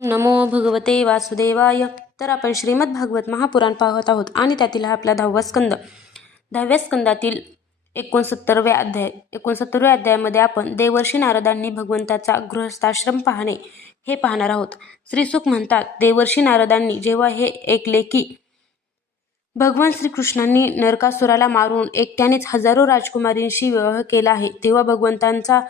नमो भगवते वासुदेवाय. तर आपण श्रीमद भागवत महापुराण पाहत आहोत आणि त्यातील हा आपला दहावा स्कंद. दहाव्या स्कंदातील एकोणसत्तरव्या अध्याय एकोणसत्तरव्या अध्यायामध्ये आपण देवर्षी नारदांनी भगवंताचा गृहस्थाश्रम पाहणे हे पाहणार आहोत. श्रीसुख म्हणतात देवर्षी नारदांनी जेव्हा हे ऐकले की भगवान श्रीकृष्णांनी नरकासुराला मारून एकट्यानेच हजारो राजकुमारींशी विवाह केला आहे तेव्हा भगवंतांचा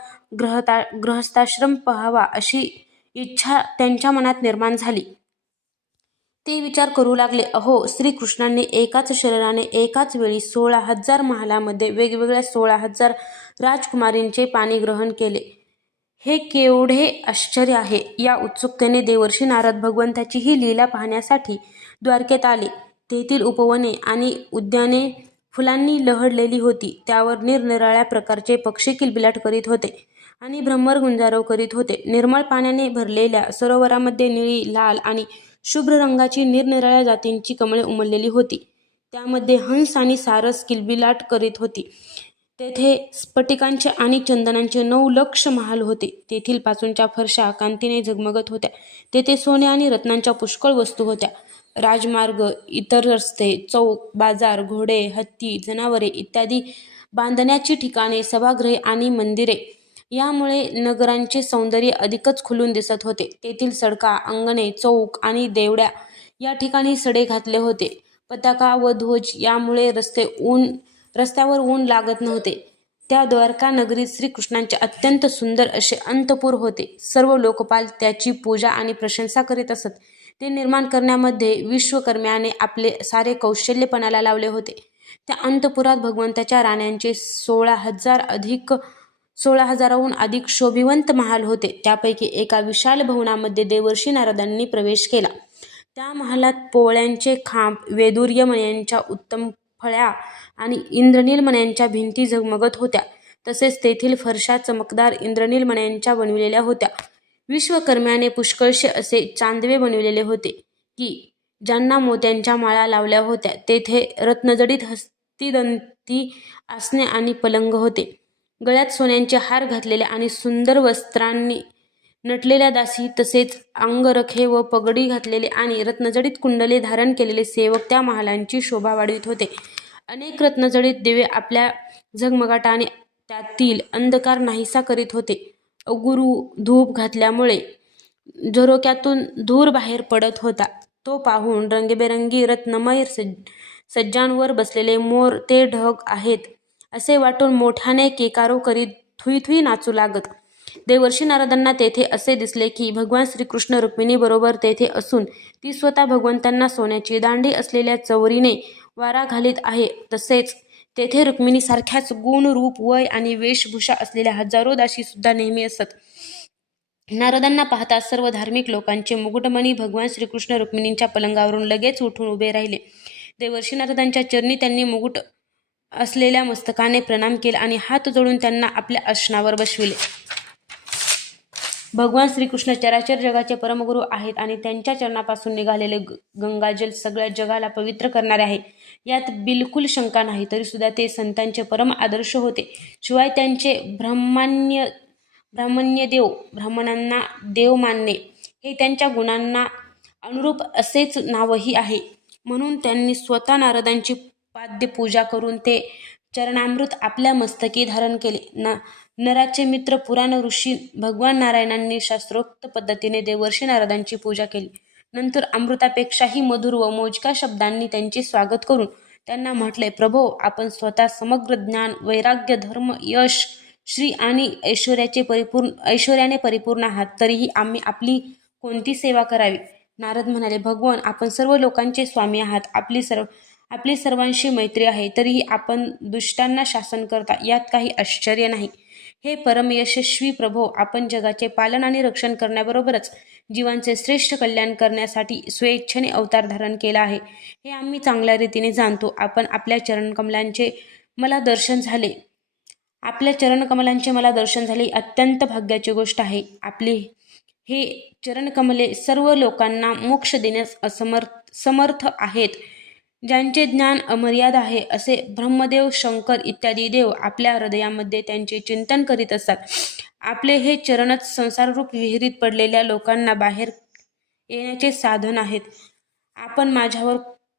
ग्रहता गृहस्थाश्रम पाहावा अशी इच्छा त्यांच्या मनात निर्माण झाली. ते विचार करू लागले अहो श्रीकृष्णांनी एकाच शरीराने एकाच वेळी सोळा हजार महालामध्ये वेगवेगळ्या सोळा हजार राजकुमारींचे पाणी ग्रहण केले. हे केवढे आश्चर्य आहे! या उत्सुकतेने देवर्षी नारद भगवंताची ही लीला पाहण्यासाठी द्वारकेत आले. तेथील उपवने आणि उद्याने फुलांनी लहडलेली होती. त्यावर निरनिराळ्या प्रकारचे पक्षी किलबिलाट करीत होते. आणि भ्रमर गुंजारव करीत होते. निर्मळ पाण्याने भरलेल्या सरोवरामध्ये निळी लाल आणि शुभ्र रंगाची निरनिराळ्या जातींची कमळे उमललेली होती. त्यामध्ये हंस आणि सारस किलबिलाट करीत होती. तेथे स्फटिकांचे आणि चंदनांचे नऊ लक्ष महाल होते. तेथील पाचूंच्या फरशा कांतीने झगमगत होत्या. तेथे सोने आणि रत्नांच्या पुष्कळ वस्तू होत्या. राजमार्ग इतर रस्ते चौक बाजार घोडे हत्ती जनावरे इत्यादी बांधण्याची ठिकाणे सभागृहे आणि मंदिरे यामुळे नगरांचे सौंदर्य अधिकच खुलून दिसत होते. तेथील सडका अंगणे चौक आणि देवड्या या ठिकाणी सडे घातले होते. पताका व ध्वज यामुळे रस्ते ऊन रस्त्यावर ऊन लागत नव्हते. त्या द्वारका नगरीत श्रीकृष्णांचे अत्यंत सुंदर असे अंतपूर होते. सर्व लोकपाल त्याची पूजा आणि प्रशंसा करीत असत. ते निर्माण करण्यामध्ये विश्वकर्म्याने आपले सारे कौशल्यपणाला लावले होते. त्या अंतपुरात भगवंताच्या राण्यांचे सोळा हजार अधिक सोळा हजाराहून अधिक शोभिवंत महाल होते. त्यापैकी एका विशाल भवनामध्ये देवर्षी नारदांनी प्रवेश केला. त्या महालात पोळ्यांचे खांब वेदुर्यमण्यांच्या उत्तम फळ्या आणि इंद्रनीलमण्यांच्या भिंती झगमगत होत्या. तसेच तेथील फरशा चमकदार इंद्रनीलमण्यांच्या बनविलेल्या होत्या. विश्वकर्म्याने पुष्कळशे असे चांदवे बनविलेले होते की ज्यांना मोत्यांच्या माळा लावल्या होत्या तेथे रत्नजडीत हस्तिदंती आसने आणि पलंग होते. गळ्यात सोन्यांचे हार घातलेले आणि सुंदर वस्त्रांनी नटलेल्या दासी तसेच अंगरखे व पगडी घातलेले आणि रत्नजडीत कुंडले धारण केलेले सेवक त्या महालांची शोभा वाढवित होते. अनेक रत्नजडीत दिवे आपल्या झगमगाटाने त्यातील अंधकार नाहीसा करीत होते. गुरु धूप घातल्यामुळे झरोक्यातून धूर बाहेर पडत होता. तो पाहून रंगीबेरंगी रत्नमय सज्ज सज्जांवर बसलेले मोर ते ढग आहेत. असे वाटून मोठ्याने केकारो करीत थुई थुई नाचू लागत. देवर्षी नारदांना तेथे असे दिसले की भगवान श्रीकृष्ण रुक्मिणी बरोबर तेथे असून ती स्वतः भगवंतांना सोन्याची दांडी असलेल्या चवरीने वारा घालीत आहे. तसेच तेथे रुक्मिणीसारख्याच गुण रूप वय आणि वेशभूषा असलेल्या हजारो दाशी सुद्धा नेहमी असत. नारदांना पाहता सर्व धार्मिक लोकांचे मुकुटमणी भगवान श्रीकृष्ण रुक्मिणींच्या पलंगावरून लगेच उठून उभे राहिले. देवर्षी नारदांच्या चरणी त्यांनी मुकुट असलेल्या मस्तकाने प्रणाम केला आणि हात जोडून त्यांना आपल्या आसनावर बसविले. भगवान श्रीकृष्ण चराचर जगाचे परमगुरू आहेत आणि त्यांच्या चरणापासून निघालेले गंगाजल सगळ्या जगाला पवित्र करणारे आहे. यात बिलकुल शंका नाही तरी सुद्धा ते संतांचे परम आदर्श होते. शिवाय त्यांचे ब्रह्मान्य ब्राह्मण्य देव ब्राह्मणांना देव मानणे हे त्यांच्या गुणांना अनुरूप असेच नावही आहे. म्हणून त्यांनी स्वतः नारदांची पाद्य पूजा करून ते चरणामृत आपल्या मस्तकी धारण केले. ना नराचे मित्र पुराण ऋषी भगवान नारायणांनी शास्त्रोक्त पद्धतीने देवर्षी नारदांची पूजा केली. नंतर अमृतापेक्षाही मधुर व मोजक्या शब्दांनी त्यांचे स्वागत करून त्यांना म्हटले प्रभो आपण स्वतः समग्र ज्ञान वैराग्य धर्म यश श्री आणि ऐश्वर्याचे परिपूर्ण ऐश्वर्याने परिपूर्ण आहात तरीही आम्ही आपली कोणती सेवा करावी? नारद म्हणाले भगवान आपण सर्व लोकांचे स्वामी आहात. आपली सर्व आपली सर्वांशी मैत्री आहे तरीही आपण दुष्टांना शासन करता यात काही आश्चर्य नाही. हे परमयशस्वी प्रभो आपण जगाचे पालन आणि रक्षण करण्याबरोबरच जीवांचे श्रेष्ठ कल्याण करण्यासाठी स्वेच्छेने अवतार धारण केला आहे. हे आम्ही चांगल्या रीतीने जाणतो. आपण आपल्या चरणकमलांचे मला दर्शन झाले. आपल्या चरणकमलांचे मला दर्शन झाले अत्यंत भाग्याची गोष्ट आहे. आपली हे चरणकमले सर्व लोकांना मोक्ष देण्यास असमर्थ समर्थ आहेत. ज्यांचे ज्ञान अमर्याद आहे असे ब्रह्मदेव शंकर इत्यादी देव आपल्या हृदयामध्ये त्यांचे चिंतन करीत असतात. आपले हे चरणच संसाररूप विहिरीत पडलेल्या लोकांना बाहेर येण्याचे साधन आहेत. आपण माझ्यावर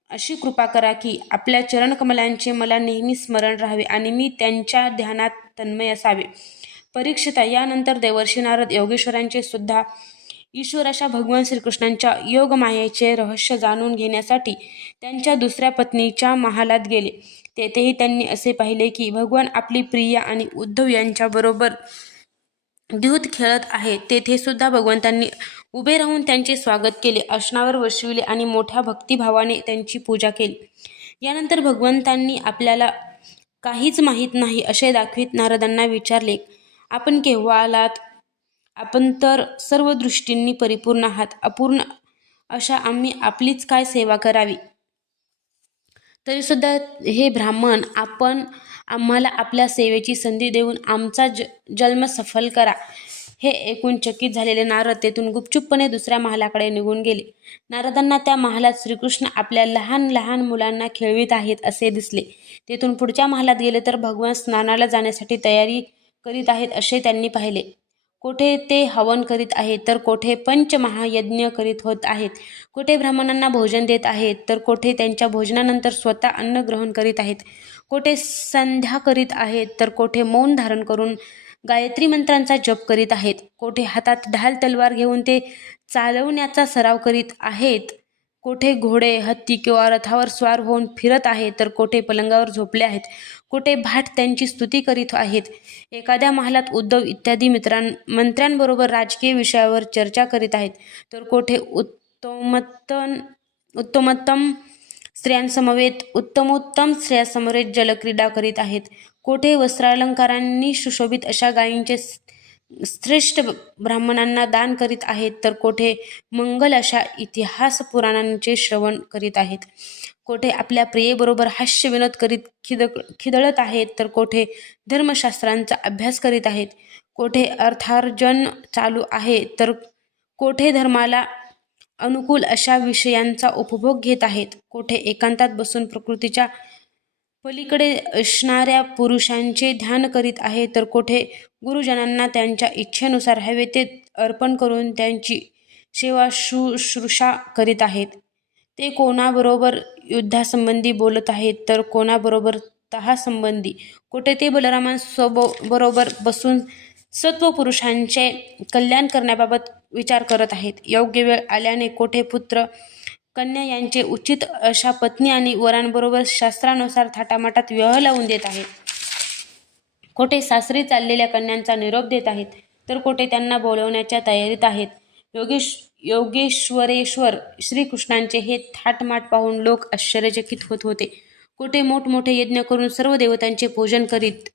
अशी कृपा करा की आपल्या चरणकमलांचे मला नेहमी स्मरण राहावे आणि मी त्यांच्या ध्यानात तन्मय असावे. परीक्षिता यानंतर देवर्षी नारद योगेश्वरांचे सुद्धा ईश्वर अशा भगवान श्रीकृष्णांच्या योगमायेचे रहस्य जाणून घेण्यासाठी त्यांच्या दुसऱ्या पत्नीच्या महालात गेले. तेथेही त्यांनी असे पाहिले की भगवान आपली प्रिया आणि उद्धव यांच्याबरोबर द्यूत खेळत आहे तेथे सुद्धा भगवंतांनी उभे राहून त्यांचे स्वागत केले. अर्शनावर वसविले आणि मोठ्या भक्तिभावाने त्यांची पूजा केली. यानंतर भगवंतांनी आपल्याला काहीच माहीत नाही असे दाखवित नारदांना विचारले आपण केव्हा आलात आपण तर सर्व दृष्टींनी परिपूर्ण आहात. अपूर्ण अशा आम्ही आपलीच काय सेवा करावी? तरीसुद्धा हे ब्राह्मण आपण आम्हाला आपल्या सेवेची संधी देऊन आमचा ज जन्म सफल करा. हे ऐकून चकित झालेले नारद तेथून गुपचूपपणे दुसऱ्या महालाकडे निघून गेले. नारदांना त्या महालात श्रीकृष्ण आपल्या लहान लहान मुलांना खेळवित आहेत असे दिसले. तेथून पुढच्या महालात गेले तर भगवान स्नानाला जाण्यासाठी तयारी करीत आहेत असे त्यांनी पाहिले. कोठे ते हवन करीत आहेत तर कोठे पंचमहायज्ञ करीत होत आहेत. कोठे ब्राह्मणांना भोजन देत आहेत तर कोठे त्यांच्या भोजनानंतर स्वतः अन्न ग्रहण करीत आहेत. कोठे संध्या करीत आहेत तर कोठे मौन धारण करून गायत्री मंत्रांचा जप करीत आहेत. कोठे हातात ढाल तलवार घेऊन ते चालवण्याचा सराव करीत आहेत. कोठे घोडे हत्ती किंवा रथावर स्वार होऊन फिरत आहेत तर कोठे पलंगावर झोपले आहेत. कोठे भाट त्यांची स्तुती करीत आहेत? एखाद्या महालात उद्धव इत्यादी मित्रां मंत्र्यांबरोबर राजकीय विषयावर चर्चा करीत आहेत तर कोठे उत्तमोत्तम उत्तमोत्तम स्त्रियांसमवेत उत्तमोत्तम स्त्रियासमवेत जलक्रीडा करीत आहेत? कोठे वस्त्रालंकारांनी सुशोभित अशा गायींचे श्रेष्ठ ब्राह्मणांना दान करीत आहेत तर कोठे मंगल अशा इतिहास पुराणांचे श्रवण करीत आहेत? कोठे आपल्या प्रियेबरोबर हास्य विनोद करीत खिद खिदळत आहेत तर कोठे धर्मशास्त्रांचा अभ्यास करीत आहेत. कोठे अर्थार्जन चालू आहे तर कोठे धर्माला अनुकूल अशा विषयांचा उपभोग घेत आहेत. कोठे एकांतात बसून प्रकृतीच्या पलीकडे असणाऱ्या पुरुषांचे ध्यान करीत आहे तर कोठे गुरुजनांना त्यांच्या इच्छेनुसार हवे ते अर्पण करून त्यांची सेवा शुश्रूषा करीत आहेत. ते कोणाबरोबर युद्धासंबंधी बोलत आहेत तर कोणाबरोबर तहासंबंधी? कोठे ते बलरामांसोबो बरोबर बसून सत्वपुरुषांचे कल्याण करण्याबाबत विचार करत आहेत? योग्य वेळ आल्याने कोठे पुत्र कन्या यांचे उचित अशा पत्नी आणि वरांबरोबर शास्त्रानुसार थाटामाटात विवाह लावून देत आहेत? कोठे सासरी चाललेल्या कन्यांचा निरोप देत आहेत? तर कोठे त्यांना बोलवण्याच्या तयारीत आहेत? योगेश योगेश्वरेश्वर श्रीकृष्णांचे हे थाटमाट पाहून लोक आश्चर्यचकित होत होते. कोठे मोठमोठे यज्ञ करून सर्व देवतांचे पूजन करीत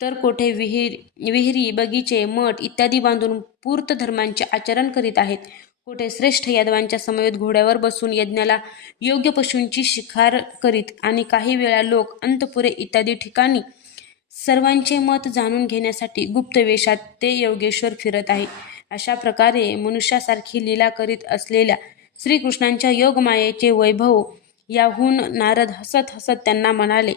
तर कोठे विहीर विहिरी बगीचे मठ इत्यादी बांधून पूर्त धर्मांचे आचरण करीत आहेत. कोठे श्रेष्ठ यादवांच्या समवेत घोड्यावर बसून यज्ञाला योग्य पशूंची शिकार करीत आणि काही वेळा लोक अंतपुरे इत्यादी ठिकाणी सर्वांचे मत जाणून घेण्यासाठी गुप्त वेशात ते योगेश्वर फिरत आहे. अशा प्रकारे मनुष्यासारखी लीला करीत असलेल्या श्रीकृष्णांच्या योगमायेचे वैभव याहून नारद हसत हसत त्यांना म्हणाले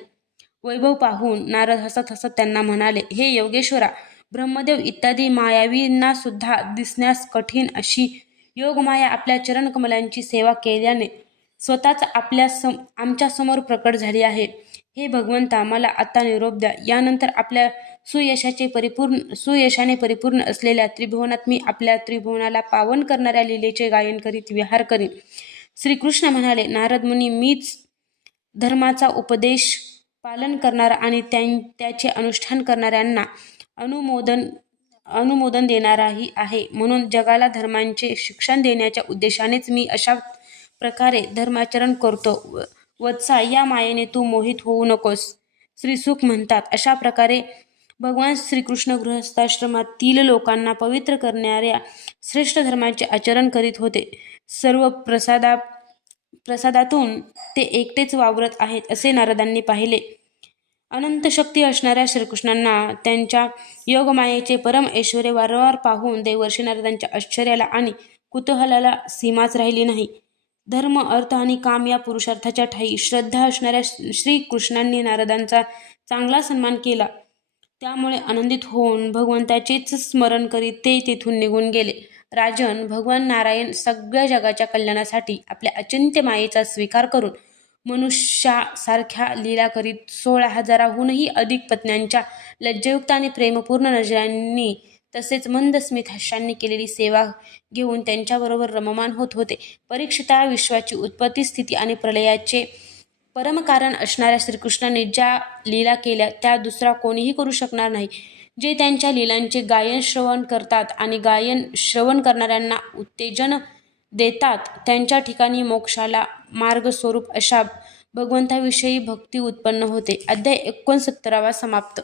वैभव पाहून नारद हसत हसत त्यांना म्हणाले हे योगेश्वरा ब्रह्मदेव इत्यादी मायावींना सुद्धा दिसण्यास कठीण अशी योगमाया आपल्या चरणकमलांची सेवा केल्याने स्वतःच आपल्या सम आमच्यासमोर प्रकट झाली आहे. हे भगवंता मला आता निरोप द्या. यानंतर आपल्या सुयशाचे परिपूर्ण सुयशाने परिपूर्ण असलेल्या त्रिभुवनात मी आपल्या त्रिभुवनाला पावन करणाऱ्या लिलेचे गायन करीत विहार करीन श्रीकृष्ण म्हणाले नारद मुनी मीच धर्माचा उपदेश पालन करणारा आणि त्यां त्याचे अनुष्ठान करणाऱ्यांना अनुमोदन अनुमोदन देणाराही आहे. म्हणून जगाला धर्मांचे शिक्षण देण्याच्या उद्देशानेच मी अशा प्रकारे धर्माचरण करतो. वत्सा या मायेने तू मोहित होऊ नकोस. श्रीसुख म्हणतात अशा प्रकारे भगवान श्रीकृष्ण गृहस्थाश्रमातील लोकांना पवित्र करणाऱ्या श्रेष्ठ धर्माचे आचरण करीत होते. सर्व प्रसादा प्रसादातून ते एकटेच वावरत आहेत असे नारदांनी पाहिले. अनंत शक्ती असणाऱ्या श्रीकृष्णांना त्यांच्या योगमायेचे परम ऐश्वर वारंवार पाहून देवर्षी नारदांच्या आश्चर्याला आणि कुतूहलाला सीमाच राहिली नाही. धर्म अर्थ आणि काम या पुरुषार्थाच्या ठाई श्रद्धा असणाऱ्या श्रीकृष्णांनी नारदांचा चांगला सन्मान केला. त्यामुळे आनंदित होऊन भगवंताचेच स्मरण करीत ते तेथून निघून गेले. राजन भगवान नारायण सगळ्या जगाच्या कल्याणासाठी आपल्या अचिंत्य मायेचा स्वीकार करून मनुष्यासारख्या लीला करीत सोळा हजाराहूनही अधिक पत्न्यांच्या लज्जयुक्त आणि प्रेमपूर्ण नजरांनी तसेच मंद हास्यांनी केलेली सेवा घेऊन त्यांच्याबरोबर रममान होत होते. परीक्षिता विश्वाची उत्पत्ती स्थिती आणि प्रलयाचे परमकारण असणाऱ्या श्रीकृष्णाने ज्या लीला केल्या त्या दुसरा कोणीही करू शकणार नाही. जे त्यांच्या लीलांचे गायन श्रवण करतात आणि गायन श्रवण करणाऱ्यांना उत्तेजन देतात त्यांच्या ठिकाणी मोक्षाला मार्गस्वरूप अशा भगवंताविषयी भक्ती उत्पन्न होते. अध्याय एकोणसत्तरावा समाप्त.